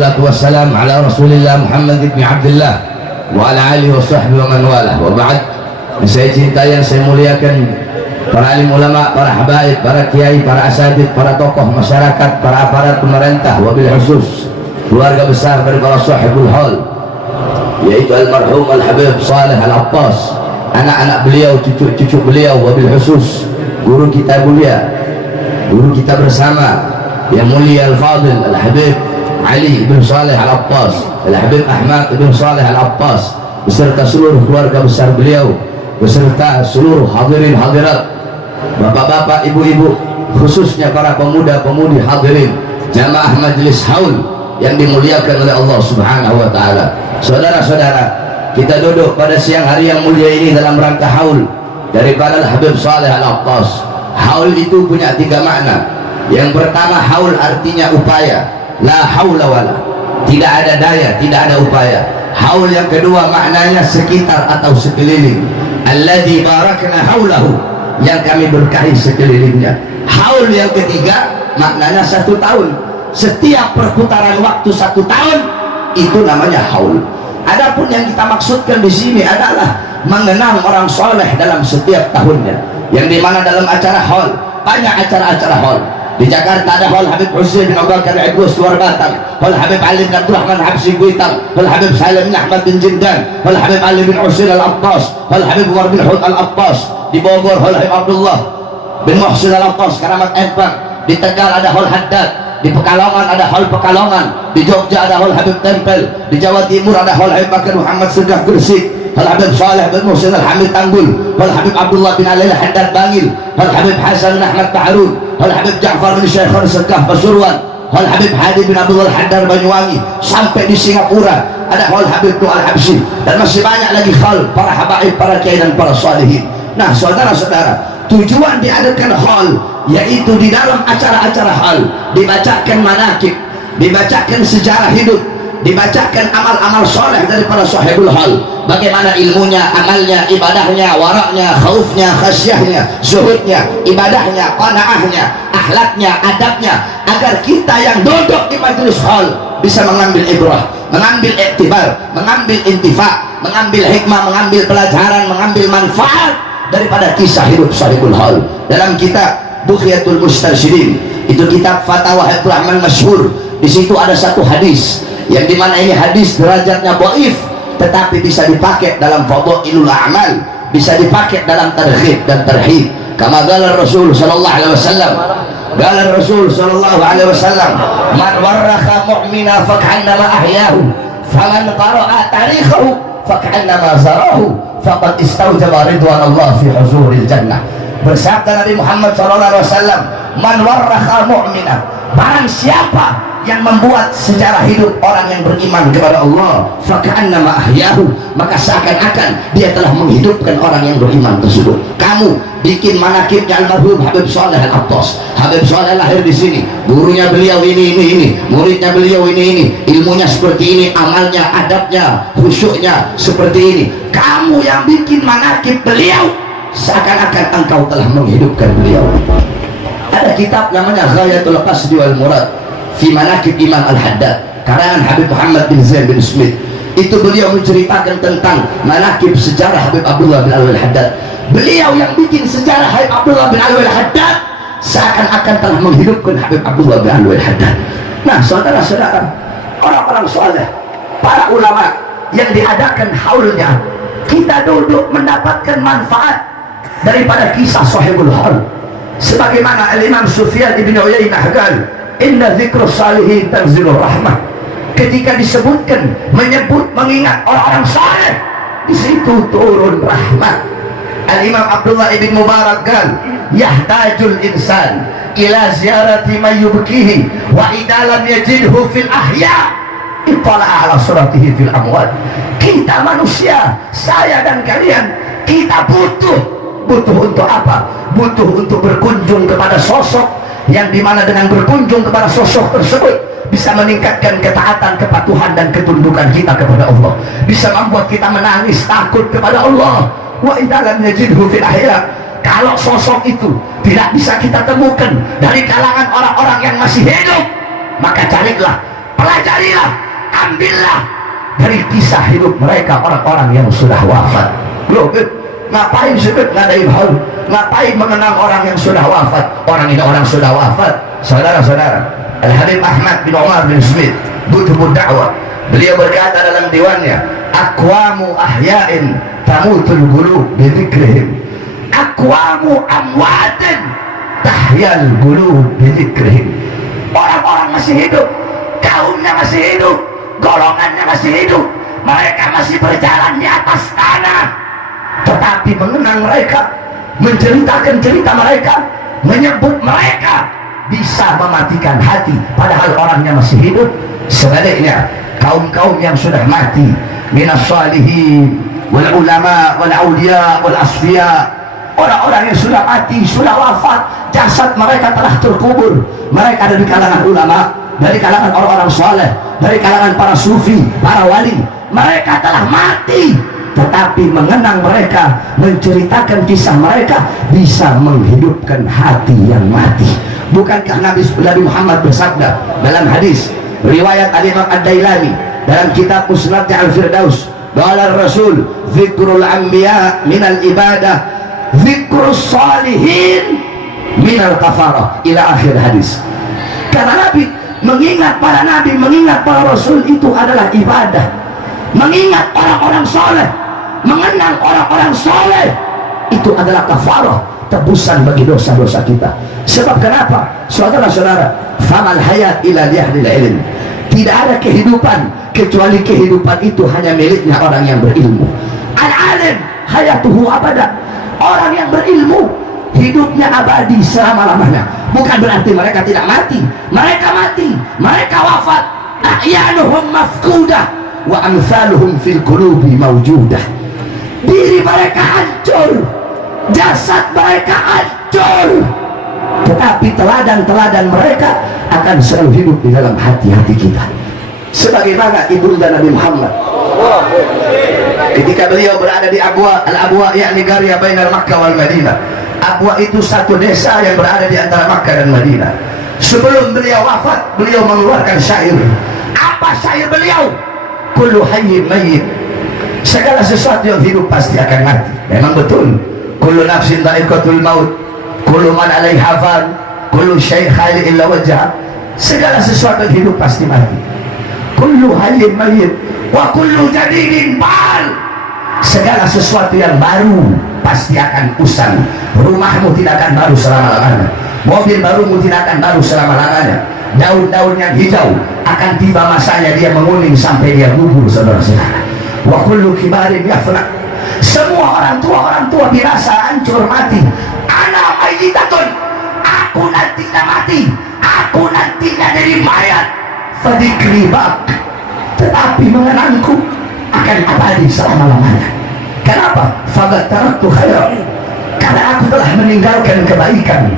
wassalatu wassalam ala Rasulillah Muhammad ibn Abdullah wa ala alihi wa sahbihi wa man walah. Wa ba'd. Saya cintai yang saya muliakan para alim ulama, para habaib, para kiai, para asatidz, para tokoh masyarakat, para aparat pemerintah, wabil khusus keluarga besar dari para sahibul hal, yaitu almarhum Al-Habib Saleh Al-Abbas, anak-anak beliau, cucu-cucu beliau, wabil khusus guru kita mulia, guru kita bersama yang mulia Al-Fadil Al-Habib Ali ibn Saleh Al-Abbas, Al-Habib Ahmad ibn Saleh Al-Abbas, beserta seluruh keluarga besar beliau, beserta seluruh hadirin hadirat, bapak-bapak, ibu-ibu, khususnya para pemuda-pemudi hadirin jamaah majelis haul yang dimuliakan oleh Allah Subhanahu wa taala. Saudara-saudara, kita duduk pada siang hari yang mulia ini dalam rangka haul daripada Al-Habib Saleh Al-Abbas. Haul itu punya tiga makna. Yang pertama, haul artinya upaya, la haula wala, tidak ada daya, tidak ada upaya. Haul yang kedua maknanya sekitar atau sekeliling, alladzi barakna haulahu, yang kami berkahi sekelilingnya. Haul yang ketiga maknanya 1 tahun, setiap perputaran waktu 1 tahun itu namanya haul. Adapun yang kita maksudkan di sini adalah mengenang orang soleh dalam setiap tahunnya, yang dimana dalam acara haul banyak acara-acara haul. Di Jakarta ada Hol Habib Hussein bin Abdul Qadir Idrus Luar Batang, Hol Habib Ali bin Abdul Rahman Habsi Kuitang, Hol Habib Salim bin Ahmad bin Jindan, Hol Habib Ali bin Usain Al-Abbas, Hol Habib Umar bin Hud Al-Abbas. Di Bogor Hol Habib Abdullah bin Muhsin Al-Abbas, Karamat Empang. Di Tegal ada Hol Haddad, di Pekalongan ada Hol Pekalongan, di Jogja ada Hol Habib Tempel, di Jawa Timur ada Hol Habib Bakar Muhammad Segaf Gresik, Hol Habib Saleh bin Muhsin Al-Hamid Tanggul, Hol Habib Abdullah bin Ali Haddad Bangil, Hol Habib Hasan bin Ahmad Ta'arud, Hol Habib Ja'far bin Syekhar Segaf Pasuruan, Hol Habib Hadi bin Abdullah Haddar Banyuwangi. Sampai di Singapura ada Hol Habib Nu'al Habsi, dan masih banyak lagi hol para habaib, para kiai dan para salihin. Nah saudara-saudara, tujuan diadakan hol yaitu di dalam acara-acara hol dibacakan manakib, dibacakan sejarah hidup, dibacakan amal-amal soleh dari para sahibul hal, bagaimana ilmunya, amalnya, ibadahnya, waraknya, khaufnya, khasyahnya, zuhudnya, ibadahnya, qanaahnya, akhlaknya, adabnya, agar kita yang duduk di majelis hal bisa mengambil ibrah, mengambil iktibar, mengambil intifa, mengambil hikmah, mengambil pelajaran, mengambil manfaat daripada kisah hidup sahibul hal. Dalam kitab Bughiyatul Mustarsyidin, itu kitab Fatwa Habib Rahman masyhur, di situ ada satu hadis yang dimana ini hadis derajatnya dhaif, tetapi bisa dipakai dalam fadhailul a'mal, bisa dipakai dalam targhib dan tarhib. Kama qala Rasul sallallahu alaihi wasallam, qala Rasul sallallahu alaihi wasallam, man warrakha mu'mina fak'annama ahyahu, faman qara'a tarikhahu fak'annama zarahu, faqad istawjaba ridwan Allah fi huzuril jannah. Bersabda Nabi Muhammad sallallahu alaihi wasallam, man warrakha mu'mina, barang siapa yang membuat sejarah hidup orang yang beriman kepada Allah, faka'annama ahyahu, maka seakan-akan dia telah menghidupkan orang yang beriman tersebut. Kamu bikin manakibnya almarhum Habib Saleh Al-Abbas. Habib Saleh lahir di sini, gurunya beliau ini, muridnya beliau ini, ilmunya seperti ini, amalnya, adabnya, khusyuknya seperti ini. Kamu yang bikin manakib beliau, seakan-akan engkau telah menghidupkan beliau. Ada kitab namanya Ghayatul Qasdi wal Murad fi Manaqib Imam Al-Haddad, karangan Habib Muhammad bin Zain bin Smith. Itu beliau menceritakan tentang manaqib sejarah Habib Abdullah bin Alwi Al-Haddad. Beliau yang bikin sejarah Habib Abdullah bin Alwi Al-Haddad, seakan-akan telah menghidupkan Habib Abdullah bin Alwi Al-Haddad. Nah saudara-saudara, orang-orang saleh, para ulama yang diadakan haulnya, kita duduk mendapatkan manfaat daripada kisah sahibul hal. Sebagaimana Al-Imam Sufyan ibn Uyainah qala, inna dzikrus salihin tanzilur rahmah. Ketika disebutkan, menyebut, mengingat orang-orang saleh, di situ turun rahmat. Al-Imam Abdullah ibn Mubarak qala, yahtajul insan ila ziyarati man yubkihi wa idalam yajidhu fil ahya ittala ala suratihi fil amwat. Kita manusia, saya dan kalian, kita butuh untuk apa? Butuh untuk berkunjung kepada sosok yang dimana dengan berkunjung kepada sosok tersebut bisa meningkatkan ketaatan, kepatuhan dan ketundukan kita kepada Allah, bisa membuat kita menangis takut kepada Allah. Wa idalam yajidhu fil ahya, kalau sosok itu tidak bisa kita temukan dari kalangan orang-orang yang masih hidup, maka carilah pelajarilah, ambillah dari kisah hidup mereka orang-orang yang sudah wafat. Loh, ngapain sebut ngadain haul? Ngapain mengenang orang yang sudah wafat? Orang ini orang sudah wafat. Saudara-saudara, Al-Habib Ahmad bin Umar bin Smith, Kutubud Da'wah, beliau berkata dalam diwannya, aqwamu ahya'in tamutul qulub bi dzikrihim, aqwamu amwatin tahyal qulub bi dzikrihim. Orang-orang masih hidup, kaumnya masih hidup, golongannya masih hidup, mereka masih berjalan di atas tanah, tetapi mengenang mereka, menceritakan cerita mereka, menyebut mereka bisa mematikan hati, padahal orangnya masih hidup. Sebaliknya kaum-kaum yang sudah mati, minas salihin wal ulama wal aulia wal asfiya, orang-orang yang sudah mati, sudah wafat, jasad mereka telah terkubur, mereka ada di kalangan ulama, dari kalangan orang-orang soleh, dari kalangan para sufi, para wali, mereka telah mati, tetapi mengenang mereka, menceritakan kisah mereka bisa menghidupkan hati yang mati. Bukankah Nabi Muhammad bersabda dalam hadis riwayat Al-Imam Ad-Dailami dalam kitab Musnadnya Al-Firdaus, qala Rasul zikrul anbiya minal ibadah, zikrus salihin minal kafarah, ila akhir hadis. Karena Nabi mengingat para nabi, mengingat para rasul itu adalah ibadah, mengingat orang-orang soleh, mengenang orang-orang soleh itu adalah kafarah, tebusan bagi dosa-dosa kita. Sebab kenapa? Saudara-saudara, famal hayat ila liahlil ilm, tidak ada kehidupan kecuali kehidupan itu hanya miliknya orang yang berilmu. Al-alim hayatuhu abada, orang yang berilmu hidupnya abadi selama-lamanya. Bukan berarti mereka tidak mati, mereka mati, mereka wafat. Ahyanuhum mafkudah wa amsaluhum fil qulubi mawjudah. Diri mereka hancur, jasad mereka hancur, tetapi teladan-teladan mereka akan selalu hidup di dalam hati-hati kita. Sebagaimana ibunda Nabi Muhammad ketika beliau berada di Abwa, Al-Abwa yakni qarya bainal Makkah wal Madinah. Abwa itu satu desa yang berada di antara Makkah dan Madinah. Sebelum beliau wafat, beliau mengeluarkan syair. Apa syair beliau? Kullu hayyin mayyit, segala sesuatu yang hidup pasti akan mati. Memang betul. Kullu nafsin dha'iqatul maut, kullu man 'alaiha fan, kullu syai' khali illa wajha. Segala sesuatu yang hidup pasti mati. Kullu hayyin mayyit wa kullu jadidin bal, segala sesuatu yang baru pasti akan usang. Rumahmu tidak akan baru selama-lamanya, mobil barumu tidak akan baru selama-lamanya, daun-daun yang hijau akan tiba masanya dia menguning sampai dia gugur, saudara-saudara. Wa kullu kibarin yafna, semua orang tua binasa, hancur, mati. Ana mayyitatun, aku nantinya mati, aku nantinya jadi mayat. Fadikri bak, tetapi mengenangku akan abadi selama-lamanya. Kenapa? Faqad taraktu khairan, karena aku telah meninggalkan kebaikan.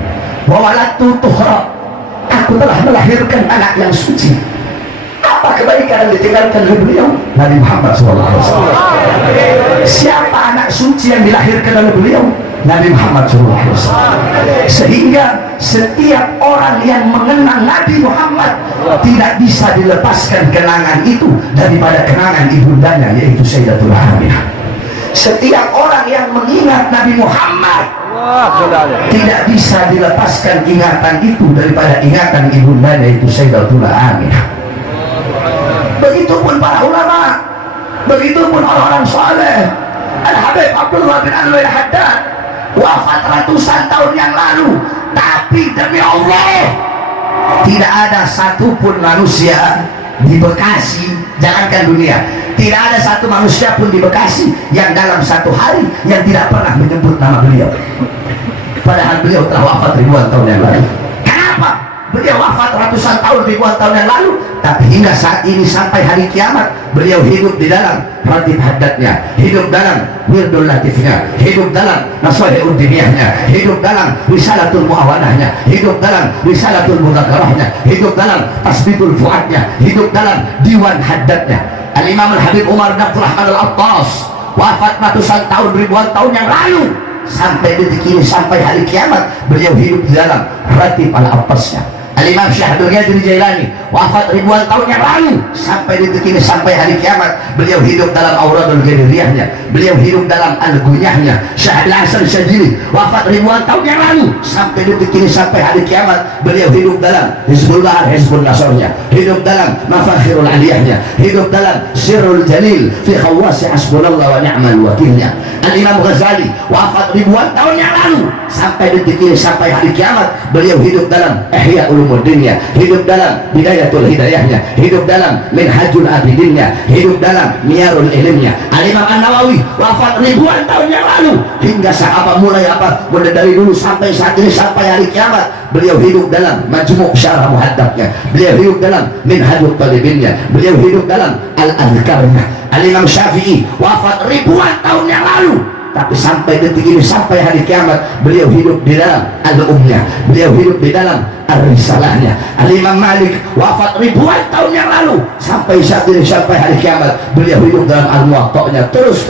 Wa waladtu tuhra, aku telah melahirkan anak yang suci. Apa kebaikan yang ditinggalkan oleh beliau? Nabi Muhammad SAW. Siapa anak suci yang dilahirkan oleh beliau? Nabi Muhammad SAW. Sehingga setiap orang yang mengenang Nabi Muhammad tidak bisa dilepaskan kenangan itu daripada kenangan ibundanya, yaitu Sayyidatul Aminah. Setiap orang yang mengingat Nabi Muhammad tidak bisa dilepaskan ingatan itu daripada ingatan ibundanya, yaitu Sayyidatul Aminah. Begitupun para ulama, begitupun orang-orang saleh. Al-Habib Abdullah bin Anwar Haddad wafat ratusan tahun yang lalu, tapi demi Allah tidak ada satupun manusia di Bekasi, jangankan dunia, tidak ada satu manusia pun di Bekasi yang dalam satu hari yang tidak pernah menyebut nama beliau, padahal beliau telah wafat ribuan tahun yang lalu. Kenapa? Beliau wafat ratusan tahun, ribuan tahun yang lalu, tapi hingga saat ini sampai hari kiamat beliau hidup di dalam ratib haddadnya, hidup dalam wirdul latifnya, hidup dalam nasihatul diniyahnya, hidup dalam risalatul muawanahnya, hidup dalam risalatul mudzakarahnya, hidup dalam tasbihul fuadnya, hidup dalam diwan haddadnya. Al-Imam Al-Habib Umar bin Abdul Rahman Al-Attas wafat ratusan tahun, ribuan tahun yang lalu, sampai detik ini, sampai hari kiamat beliau hidup di dalam ratib Al-Attasnya. Al-Imam Syekh Abdul Qadir Jailani wafat ribuan tahun yang lalu, sampai detik ini, sampai hari kiamat beliau hidup dalam auradul jaririyahnya, beliau hidup dalam al-gunyahnya. Syekh Abdul Hasan Syadzili wafat ribuan tahun yang lalu, sampai detik ini, sampai hari kiamat beliau hidup dalam Hizbullah Hizbun Nasrnya, hidup dalam Mafakhirul Aliyahnya, hidup dalam Sirrul Jalil fi khawasi hasbunallah wa ni'mal wakilnya. Al-Imam Ghazali wafat ribuan tahun yang lalu, sampai detik ini, sampai hari kiamat beliau hidup dalam Ihya Ulumuddinnya, hidup dalam Bidayatul Hidayahnya, hidup dalam Minhajul Abidinnya, hidup dalam Miyarul Ilmnya. Al-Imam An-Nawawi wafat ribuan tahun yang lalu, hingga sahabat mulai mulai dari dulu sampai saat ini, sampai hari kiamat beliau hidup dalam Majmu' Syarah Muhaddabnya, beliau hidup dalam Minhajul Talibinnya, beliau hidup dalam Al-Adhkarnya. Al-Imam Syafi'i wafat ribuan tahun yang lalu, tapi sampai detik ini, sampai hari kiamat beliau hidup di dalam Al-Ummah, beliau hidup di dalam Ar-Risalahnya. Al-Imam Malik wafat ribuan tahun yang lalu, sampai saat ini, sampai hari kiamat beliau hidup dalam Al-Muwatta'nya. Terus.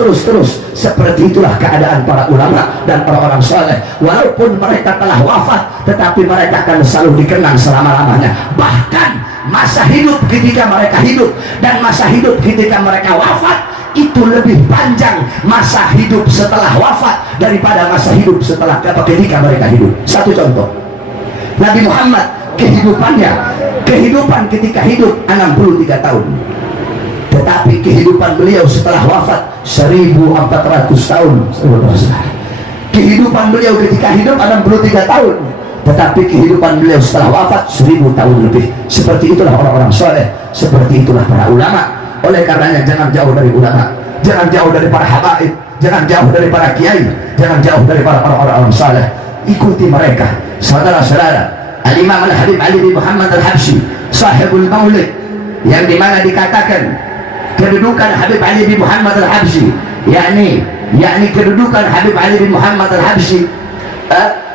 Seperti itulah keadaan para ulama dan para orang saleh. Walaupun mereka telah wafat, tetapi mereka akan selalu dikenang selama-lamanya. Bahkan masa hidup ketika mereka hidup dan masa hidup ketika mereka wafat itu lebih panjang masa hidup setelah wafat daripada masa hidup setelah ketika mereka hidup. Satu contoh, Nabi Muhammad kehidupan ketika hidup 63 tahun, tetapi kehidupan beliau setelah wafat 1400 tahun. Kehidupan beliau ketika hidup 63 tahun, tetapi kehidupan beliau setelah wafat 1000 tahun lebih. Seperti itulah orang-orang soleh, seperti itulah para ulama. Oleh karenanya jangan jauh dari ulama, jangan jauh dari para habaib, jangan jauh dari para kiai, jangan jauh dari para orang-orang saleh. Ikuti mereka, saudara-saudara. Al-Imam Al-Habib Ali bin Muhammad Al-Habsyi, sahibul Maulid, yang dimana dikatakan kedudukan Habib Ali bin Muhammad Al-Habsyi, yakni kedudukan Habib Ali bin Muhammad Al-Habsyi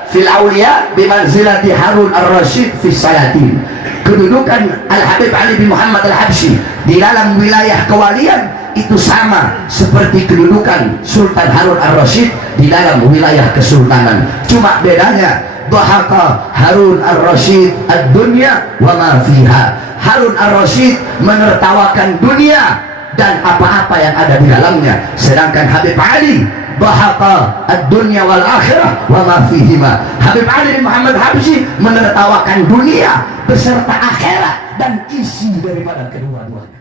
fil awliya bimanzilati Harun Ar-Rasyid fi Salatin. Kedudukan Al-Habib Ali bin Muhammad Al-Habsyi di dalam wilayah kewalian itu sama seperti kedudukan Sultan Harun Ar-Rasyid di dalam wilayah kesultanan. Cuma bedanya, dhahaka Harun Ar-Rasyid ad-dunya wa ma fiha. Harun Ar-Rasyid menertawakan dunia dan apa-apa yang ada di dalamnya, sedangkan Habib Ali dhahaka ad-dunya wal akhirah wa ma fihima. Habib Ali bin Muhammad Habsyi menertawakan dunia beserta akhirat dan isi daripada kedua-duanya.